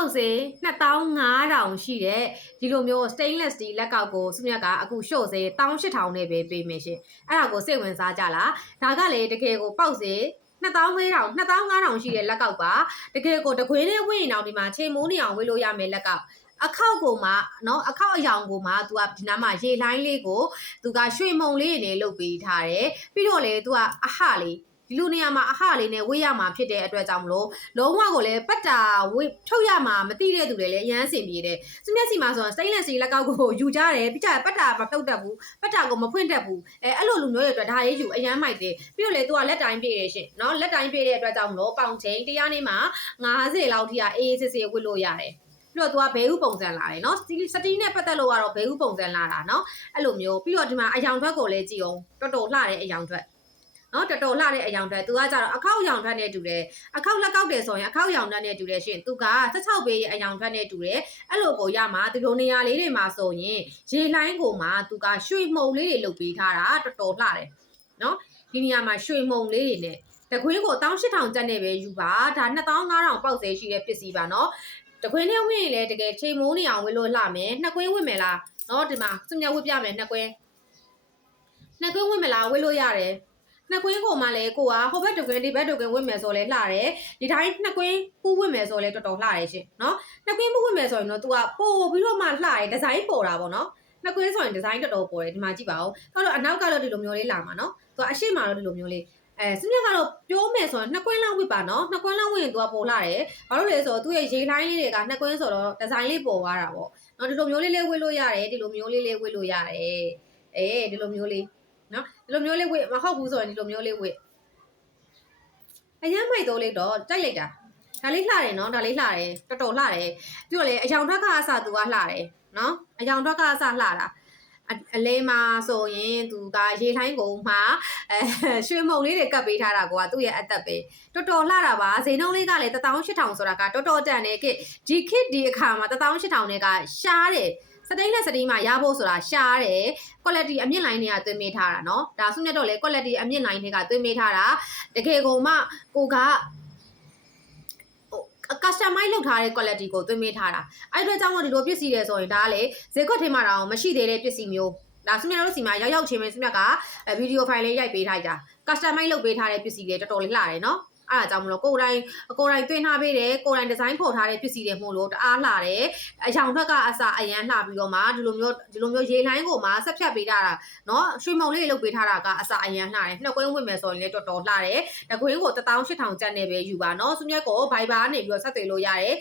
ပေါက်စေ2500ရှိတဲ့ဒီလိုမျိုး stainless steel လက်ကောက်ကိုစုမြတ်ကအခုရှုပ်စေ18000နဲ့ပဲပေးမယ်ရှင်အဲ့ဒါကိုစိတ်ဝင်စားကြလားဒါကလေတကယ်ကိုပေါက်စေ2500ရှိတဲ့လက်ကောက်ပါတကယ်ကိုတခွေးလေးဝင့်ရင်တော့ဒီမှာချိန်မိုးနေအောင်ဝေးလို့ရမယ်လက်ကောက်အခောက်ကိုမှနော်အခောက်အယောင်ကိုမှသူကဒီနားမှာရေလှိုင်းလေးကိုသူကရွှေမုံလေးနဲ့လုပ်ပေးထားတယ်ပြီးတော့လေသူကအဟလေးဒီလိုနေရာမှာအဟလေးနဲ့ဝေးရမှာဖြစ်တဲ့အတွက်ကြောင့်မလို့လုံးဝကိုလည်းပတ်တာဝေးထုတ်ရမှာမသိတဲ့သူတွေလည်းအရန်စင်ပြေတယ်စမျက်စီမှာဆိုရင် stainless steel လက်ကောက်ကိုယူကြတယ်ပြီးကြပတ်တာမတုတ်တတ်ဘူးပတ်တာကိုမဖွင့်တတ်ဘူးအဲ့လိုလူမျိုးတွေအတွက်ဒါလေးယူအရန်မိုက်တယ်ပြီးတော့လေသူကလက်တိုင်းပြည့်တယ်ရှင်နော်လက်တိုင်းပြည့်တဲ့အတွက်ကြောင့်မလို့ပေါင်ချိန်တရားနေမှာ50လောက်ထိကအေးစစ်စစ်ဝစ်လို့ရတယ်ပြီးတော့သူကဘဲဥပုံစံလာတယ်နော်စတီးနဲ့ပတ်သက်လို့ကတော့ဘဲဥပုံစံလာတာနော်အဲ့လိုမျိုးပြီးတော့ဒီမှာအယောင်ထွက်ကိုလည်းကြည့်အောင်တော်တော်လှတဲ့အယောင်ထွက်နော်တော်တော်လှတဲ့အယောင်ထွက်သူကကြတော့အခောက်အယောင်ထွက်နဲ့တူတယ်အခောက်လက်ကောက်တယ်ဆိုရင်အခောက်အယောင်ထွက်နဲ့တူတယ်ရှင်သူက16ပေရဲ့အယောင်ထွက်နဲ့တူတယ်အဲ့လိုကိုရမှာဒီလိုနေရာလေးတွေမှာဆိုရင်ရေလှိုင်းကိုမှသူကရွှေမှုံလေးတွေလုပ်ပေးထားတာတော်တော်လှတယ်နော်ဒီနေရာမှာရွှေမှုံလေးတွေနဲ့တခွင်းကို18000ကျပ်နဲ့ပဲယူပါဒါ2500ပေါက်စေရှိတဲ့ပစ္စည်းပါနော်တခွင်းနဲ့ဝင်ရင်လည်းတကယ်ချိန်မိုးနေအောင်ဝေးလို့လှမယ်နှစ်ခွင်းဝင်မယ်လားနော်ဒီမှာစမြဝတ်ပြမယ်နှစ်ခွင်းဝင်မယ်လားဝေးလို့ရတယ်နှစ်ကွင်းကိုမှလည်းကိုကဟိုဘက်တကွင်းဒီဘက်တကွင်းဝင်မယ်ဆိုလဲလှတယ်ဒီတိုင်းနှစ်ကွင်းပူးဝင်မယ်ဆိုလဲတော်တော်လှတယ်ရှင်နော်နှစ်ကွင်းပူးဝင်မယ်ဆိုရင်တော့ तू ကပို့ပြီးတော့မှလှတယ်ဒီဇိုင်းပေါ်တာပေါ့နော်နှစ်ကွင်းဆိုရင်ဒီဇိုင်းတော်တော်ပေါ်တယ်ဒီမှာကြည့်ပါဦးကတော့အနောက်ကတော့ဒီလိုမျိုးလေးလာမှာနော် तू အရှိမတော့ဒီလိုမျိုးလေးစမြကတော့ပြောမယ်ဆိုရင်နှစ်ကွင်းလောက်ဝစ်ပါနော်နှစ်ကွင်းလောက်ဝင်ရင် तू ကပေါ်လှတယ်ဘာလို့လဲဆိုတော့သူ့ရဲ့ရေလိုင်းလေးတွေကနှစ်ကွင်းဆိုတော့ဒီဇိုင်းလေးပေါ်သွားတာပေါ့နော်ဒီလိုမျိုးလေးဝစ်လို့ရတယ်ဒီလိုမျိုးလေးဝစ်လို့ရတယ်ဒီလိုမျိုးလေးနော်ဒီလိုမျိုးလေးဝစ်မဟုတ်ဘူးဆိုရင်ဒီလိုမျိုးလေးဝစ်အရင်မိုက်တော့လေးတော့ကြိုက်လိုက်တာဒါလေးလှတယ်နော်ဒါလေးလှတယ်တော်တော်လှတယ်ပြီးတော့လေအယောင်ထွက်ကအစသူကလှတယ်နော်အယောင်ထွက်ကအစလှတာအလဲမှာဆိုရင်သူကရေလှိုင်းကုန်မှာရွှေမုံလေးတွေကပ်ပေးထားတာကွာသူ့ရဲ့အသက်ပဲတော်တော်လှတာပါဈေးနှုန်းလေးကလည်း18000ဆိုတာကတော်တော်တန်တယ်ခေဒီခေဒီအခါမှာ18000နဲ့ကရှားတယ်စတိန်နဲ့စတိန်မှာရဖို့ဆိုတာရှားတယ် quality အမြင့်လိုင်းတွေကသွင်းပေးထားတာเนาะဒါဆုမြတ်တော့လေ quality အမြင့်လိုင်းတွေကသွင်းပေးထားတာတကယ်ကုန်မှကိုကcustomize လုပ်ထားတဲ့ quality ကိုသွင်းပေးထားတာအဲ့အတွက်ကြောင့်မို့ဒီလိုပစ္စည်းတွေဆိုရင်ဒါကလေဈေးကွက်ထဲမှာတော့မရှိသေးတဲ့ပစ္စည်းမျိုးဒါဆုမြတ်တို့စီမှာရောက်ချင်းပဲဆုမြတ်ကဗီဒီယိုဖိုင်လေးရိုက်ပေးထားကြ customize လုပ်ပေးထားတဲ့ပစ္စည်းတွေတော်တော်လေးလှတယ်เนาะအဲ့ဒါကြောင့်မလို့ကိုယ်တိုင်သွင်းထားပေးတယ်ကိုယ်တိုင်ဒီဇိုင်းဖော်ထားတဲ့ပစ္စည်းတွေမို့လို့တအားလှတယ်အယောင်ထွက်ကအစအရန်လှပြီးတော့မှဒီလိုမျိုးရေလိုင်းကိုမှဆက်ဖြတ်ပေးထားတာเนาะရွှေမုံလေးလုပ်ပေးထားတာကအစအရန်လှတယ်နှစ်ကွင်းဝင်မယ်ဆိုရင်လည်းတော်တော်လှတယ်တကွင်းကို18000ကျပ်နဲ့ပဲယူပါเนาะစုမြတ်ကို Viber ကနေပြီးတော့ဆက်သွယ်လို့ရတယ်